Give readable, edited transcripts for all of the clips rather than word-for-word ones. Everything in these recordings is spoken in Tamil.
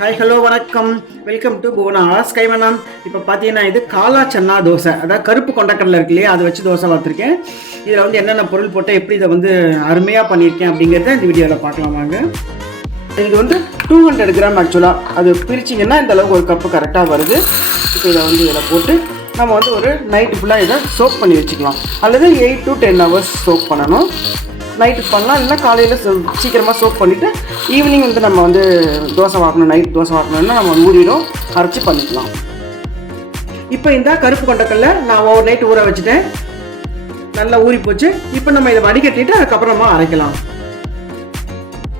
ஹாய் ஹலோ வணக்கம், வெல்கம் டு புவனாஸ் கைவனம். இப்போ பார்த்தீங்கன்னா இது காலா சன்னா தோசை, அதாவது கருப்பு கொண்டக்கடலை இருக்கு இல்லையா, அதை வச்சு தோசை பார்த்துருக்கேன். இதில் வந்து என்னென்ன பொருள் போட்டால் எப்படி இதை வந்து அருமையாக பண்ணியிருக்கேன் அப்படிங்கிறத இந்த வீடியோவில் பார்க்கலாம் வாங்க. இது வந்து 200 கிராம் ஆக்சுவலாக, அது பிரிச்சிங்கன்னா இந்த அளவுக்கு ஒரு கப்பு கரெக்டாக வருது. இப்போ இதை வந்து இதில் போட்டு நம்ம வந்து ஒரு நைட்டு ஃபுல்லாக இதை சோப் பண்ணி வச்சுக்கலாம், அல்லது 8 to 10 hours சோப் பண்ணணும். நைட்டுக்கு பண்ணலாம், இல்லைனா காலையில் சீக்கிரமாக சோப் பண்ணிவிட்டு ஈவினிங் வந்து நம்ம வந்து தோசை வாக்கணும், நைட் தோசை வாக்கணும்னா நம்ம ஊறிடும் அரைச்சி பண்ணிக்கலாம். இப்போ இந்த கருப்பு கொண்டக்கடலை நான் ஓவர் நைட் ஊற வச்சுட்டேன், நல்லா ஊறி போச்சு. இப்போ நம்ம இதை வடிகட்டிட்டு அதுக்கப்புறமா அரைக்கலாம்.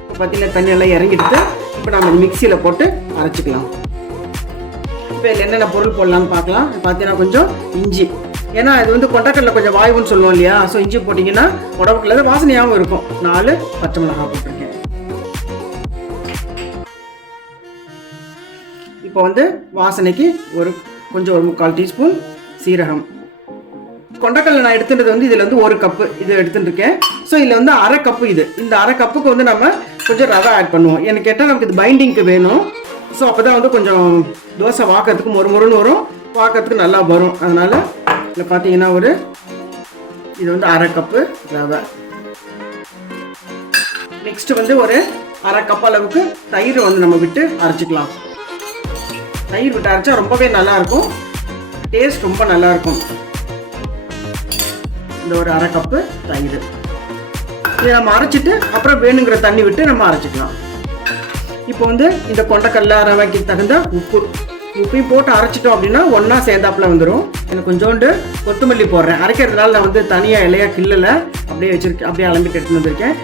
இப்போ பார்த்தீங்கன்னா தண்ணியெல்லாம் இறங்கிடுது. இப்போ நம்ம மிக்சியில் போட்டு அரைச்சிக்கலாம். இப்போ இதில் என்னென்ன பொருள் போடலான்னு பார்க்கலாம். பார்த்தீங்கன்னா கொஞ்சம் இஞ்சி, ஏன்னா இது வந்து கொண்டக்கடலை கொஞ்சம் வாயுன்னு சொல்லுவோம் இல்லையா, ஸோ இஞ்சி போட்டிங்கன்னா உடம்புக்குள்ள வாசனையாகவும் இருக்கும். 4 பச்சை மிளகாய் போட்டிருக்கேன். இப்போ வந்து வாசனைக்கு ஒரு 3/4 டீஸ்பூன் சீரகம். கொண்டக்கடலை நான் எடுத்துட்டது வந்து இதில் வந்து 1 கப்பு இது எடுத்துட்டுருக்கேன். ஸோ இதில் வந்து 1/2 கப்பு இது. இந்த 1/2 கப்புக்கு வந்து நம்ம கொஞ்சம் ரவை ஆட் பண்ணுவோம். எனக்கு கேட்டால் நமக்கு இது பைண்டிங்க்கு வேணும். ஸோ அப்போ தான் வந்து கொஞ்சம் தோசை வாக்கிறதுக்கு மொறுமொறுன்னு வரும், பார்க்கறதுக்கு நல்லா வரும். அதனால் இதில் பார்த்தீங்கன்னா இது வந்து 1/2 கப்பு ரவை. நெக்ஸ்ட் வந்து ஒரு 1/2 கப் அளவுக்கு தயிர் வந்து நம்ம விட்டு அரைச்சிக்கலாம். தயிர் விட்டு அரைச்சா ரொம்பவே நல்லா இருக்கும், டேஸ்ட் ரொம்ப நல்லா இருக்கும். இந்த ஒரு 1/2 கப்பு தயிர் இதை நம்ம அரைச்சிட்டு அப்புறம் வேணுங்கிற தண்ணி விட்டு நம்ம அரைச்சிக்கலாம். இப்போ வந்து இந்த கொண்டக்கடலை ரவைக்கு தகுந்த உப்பையும் போட்டு அரைச்சிட்டோம் அப்படின்னா ஒன்றா சேர்ந்தாப்புல வந்துடும். எனக்கு கொஞ்சோண்டு கொத்தமல்லி போடுறேன். அரைக்கிறதுனால நான் வந்து தனியாக இலையாக கிள்ளலை, அப்படியே வச்சுருக்கேன், அப்படியே அலம்பிட்டு எடுத்துன்னு வந்திருக்கேன்.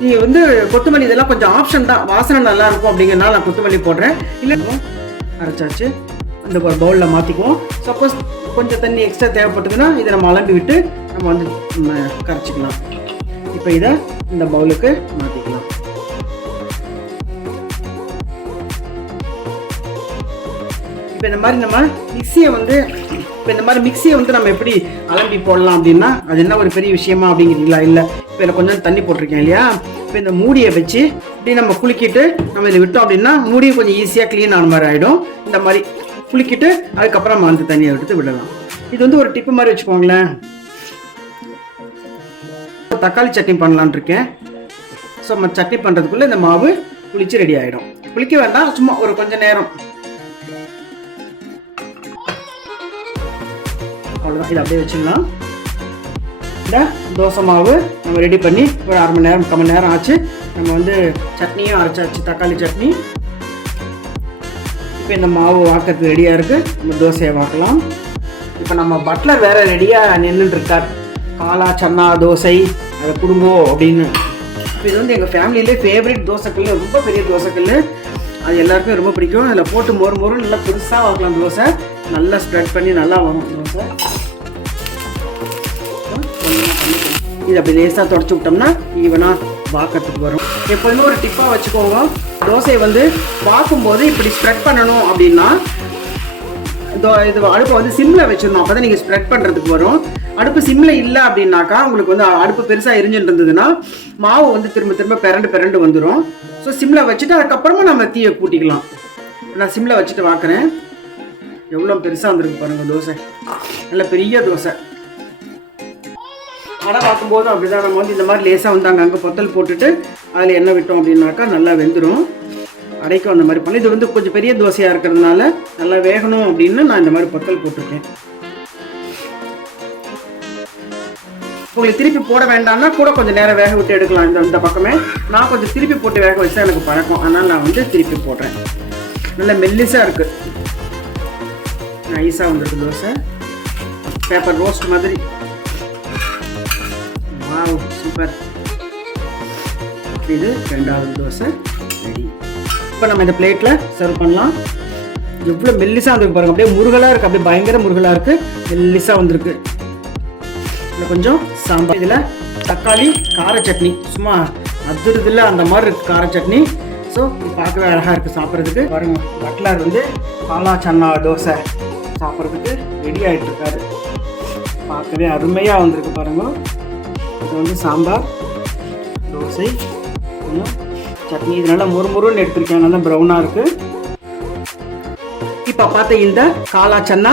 நீங்கள் வந்து கொத்தமல்லி இதெல்லாம் கொஞ்சம் ஆப்ஷன் தான், வாசனை நல்லா இருக்கும் அப்படிங்கிறனால நான் கொத்தமல்லி போடுறேன். இல்லை அரைச்சாச்சு, இந்த ஒரு பவுலில் மாற்றிக்குவோம். சப்போஸ் கொஞ்சம் தண்ணி எக்ஸ்ட்ரா தேவைப்பட்டதுன்னா இதை நம்ம அலம்பி விட்டு நம்ம வந்து கரைச்சிக்கலாம். இப்போ இதை இந்த பவுலுக்கு மாற்றிக்கலாம். இப்போ இந்த மாதிரி நம்ம மிக்சியை வந்து நம்ம எப்படி அலம்பி போடலாம் அப்படின்னா அது என்ன ஒரு பெரிய விஷயமா அப்படிங்கிறீங்களா? இல்லை, இப்போ இதில் கொஞ்சம் தண்ணி போட்டிருக்கேன் இல்லையா, இப்போ இந்த மூடியை வச்சு இப்படி நம்ம குலுக்கிட்டு நம்ம இதை விட்டோம் அப்படின்னா மூடியை கொஞ்சம் ஈஸியாக க்ளீன் ஆன மாதிரி ஆகிடும். இந்த மாதிரி குலுக்கிட்டு அதுக்கப்புறம் நம்ம அந்த தண்ணியை எடுத்து விடலாம். இது வந்து ஒரு டிப்பு மாதிரி வச்சுக்கோங்களேன். தக்காளி சட்னி பண்ணலான் இருக்கேன். ஸோ நம்ம சட்னி பண்ணுறதுக்குள்ளே இந்த மாவு புளிச்சு ரெடி ஆகிடும். புளிக்க வேண்டாம், சும்மா ஒரு கொஞ்சம் நேரம், அவ்வளோதான். இதை அப்படியே வச்சுக்கலாம். இந்த தோசை மாவு நம்ம ரெடி பண்ணி ஒரு 1/2 மணி நேரம் 3/4 மணி நேரம் ஆச்சு. நம்ம வந்து சட்னியும் அரைச்சாச்சு, தக்காளி சட்னி. இப்போ இந்த மாவு வாக்கிறதுக்கு ரெடியாக இருக்குது, நம்ம தோசையை வாக்கலாம். இப்போ நம்ம பட்லர் வேறு ரெடியாக நின்றுட்டுருக்கார். காலா சன்னா தோசை அதை குடும்போ அப்படின்னு. இப்போ இது வந்து எங்கள் ஃபேமிலியிலே ஃபேவரட் தோசைக்கல், ரொம்ப பெரிய தோசைக்கல், அது எல்லாருக்கும் ரொம்ப பிடிக்கும். அதில் போட்டு மொறு நல்லா பெருசாக வாக்கலாம் தோசை, நல்லா ஸ்ப்ரெட் பண்ணி நல்லா வரும் தோசை. இது அப்படி லேசாக தொடச்சி விட்டோம்னா ஈவனாக வாக்கிறதுக்கு வரும். எப்போதுமே ஒரு டிப்பாக வச்சுக்கோங்க, தோசையை வந்து வாக்கும்போது இப்படி ஸ்ப்ரெட் பண்ணணும் அப்படின்னா இது அடுப்பை வந்து சிம்மில் வச்சிடணும், அப்போ தான் நீங்கள் ஸ்ப்ரெட் பண்ணுறதுக்கு வரும். அடுப்பு சிம்மில் இல்லை அப்படின்னாக்கா உங்களுக்கு வந்து அடுப்பு பெருசாக எரிஞ்சுட்டு இருந்ததுன்னா மாவு வந்து திரும்ப பிறண்டு வந்துடும். ஸோ சிம்மில் வச்சுட்டு அதுக்கப்புறமா நம்ம தீயை கூட்டிக்கலாம். நான் சிம்மில் வச்சுட்டு வாக்குறேன். எவ்வளோ பெருசாக வந்துருக்கு பாருங்கள் தோசை, நல்ல பெரிய தோசை. அடை பார்க்கும்போதும் அப்படி தான், நம்ம வந்து இந்த மாதிரி லேசாக வந்து அங்கே பொத்தல் போட்டுட்டு அதில் எண்ணெய் விட்டோம் அப்படின்னாக்கா நல்லா வெந்துடும். அடைக்கும் அந்த மாதிரி பண்ணி, இது வந்து கொஞ்சம் பெரிய தோசையாக இருக்கிறதுனால நல்லா வேகணும் அப்படின்னு நான் இந்த மாதிரி பொத்தல் போட்டிருக்கேன். உங்களுக்கு திருப்பி போட வேண்டாம்னா கூட கொஞ்சம் நேரம் வேக விட்டு எடுக்கலாம். இந்த பக்கமே நான் கொஞ்சம் திருப்பி போட்டு வேக வச்சா எனக்கு பழக்கம், அதனால் நான் வந்து திருப்பி போடுறேன். நல்லா மெல்லிஸாக இருக்குது, நைஸாக வந்துருக்கு தோசை, பேப்பர் ரோஸ்ட் மாதிரி. Wow, super. இது 2வது தோசை ரெடி. இப்போ நம்ம இந்த பிளேட்டில் சர்வ் பண்ணலாம். எவ்வளோ மெல்லிஸாக வந்துருக்கு பாருங்கள், அப்படியே முருகலாக இருக்குது, அப்படியே பயங்கர முருகலாக இருக்குது, மெல்லிஸாக வந்துருக்கு. இதில் கொஞ்சம் சாம்பார், இதில் தக்காளி கார சட்னி, சும்மா அதிருதில்ல அந்த மாதிரி இருக்குது கார சட்னி. ஸோ இது பார்க்கவே அழகாக இருக்குது சாப்பிட்றதுக்கு. பாருங்கள், பட்லர் வந்து காலா சன்னா தோசை சாப்பிட்றதுக்கு ரெடி ஆகிட்டு இருக்காரு. பார்க்கவே அருமையாக வந்திருக்கு பாருங்கள். இது வந்து சாம்பார், தோசை, கொஞ்சம் சட்னி. இது நல்லா மொறுமொறுன்னு எடுத்துருக்கேன், நல்லா ப்ரௌனாக இருக்குது. இப்போ பார்த்த இந்த காலா சன்னா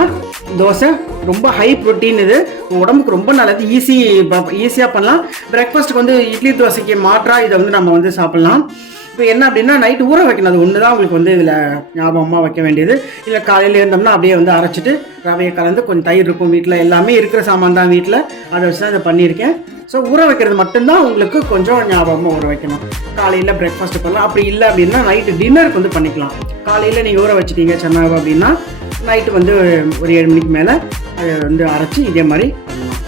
தோசை ரொம்ப ஹை ப்ரோட்டீன், இது உடம்புக்கு ரொம்ப நல்லது, ஈஸியாக பண்ணலாம். பிரேக்ஃபாஸ்ட்டுக்கு வந்து இட்லி தோசைக்கு மாற்றாக இதை வந்து நம்ம வந்து சாப்பிட்லாம். இப்போ என்ன அப்படின்னா நைட்டு ஊற வைக்கணும், அது ஒன்று தான் உங்களுக்கு வந்து இதில் ஞாபகமாக வைக்க வேண்டியது. இல்லை காலையில் இருந்தோம்னா அப்படியே வந்து அரைச்சிட்டு ரவையை கலந்து கொஞ்சம் தயிர் இருக்கும் வீட்டில், எல்லாமே இருக்கிற சாமான் தான் வீட்டில், அதை வச்சு தான் இதை பண்ணியிருக்கேன். ஸோ ஊற வைக்கிறது மட்டும்தான் உங்களுக்கு கொஞ்சம் ஞாபகமாக ஊற வைக்கணும். காலையில் பிரேக்ஃபாஸ்ட்டு பண்ணலாம், அப்படி இல்லை அப்படின்னா நைட்டு டின்னருக்கு வந்து பண்ணிக்கலாம். காலையில் நீங்கள் ஊற வச்சுட்டீங்க சன்னாவை அப்படின்னா நைட்டு வந்து ஒரு 7 மணிக்கு மேலே அதை வந்து அரைச்சி இதே மாதிரி பண்ணலாம்.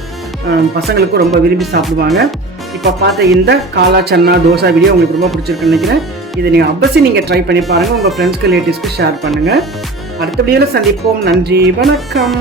பசங்களுக்கும் ரொம்ப விரும்பி சாப்பிடுவாங்க. இப்போ பார்த்த இந்த காலா சன்னா தோசை வீடியோ உங்களுக்கு ரொம்ப பிடிச்சிருக்குன்னு நினைக்கிறேன். இதை நீங்கள் அவசியம் நீங்கள் ட்ரை பண்ணி பாருங்கள், உங்கள் ஃப்ரெண்ட்ஸ்க்கு ரிலேட்டிவ்ஸ்க்கு ஷேர் பண்ணுங்கள். அடுத்த வீடியோவில் சந்திப்போம். நன்றி, வணக்கம்.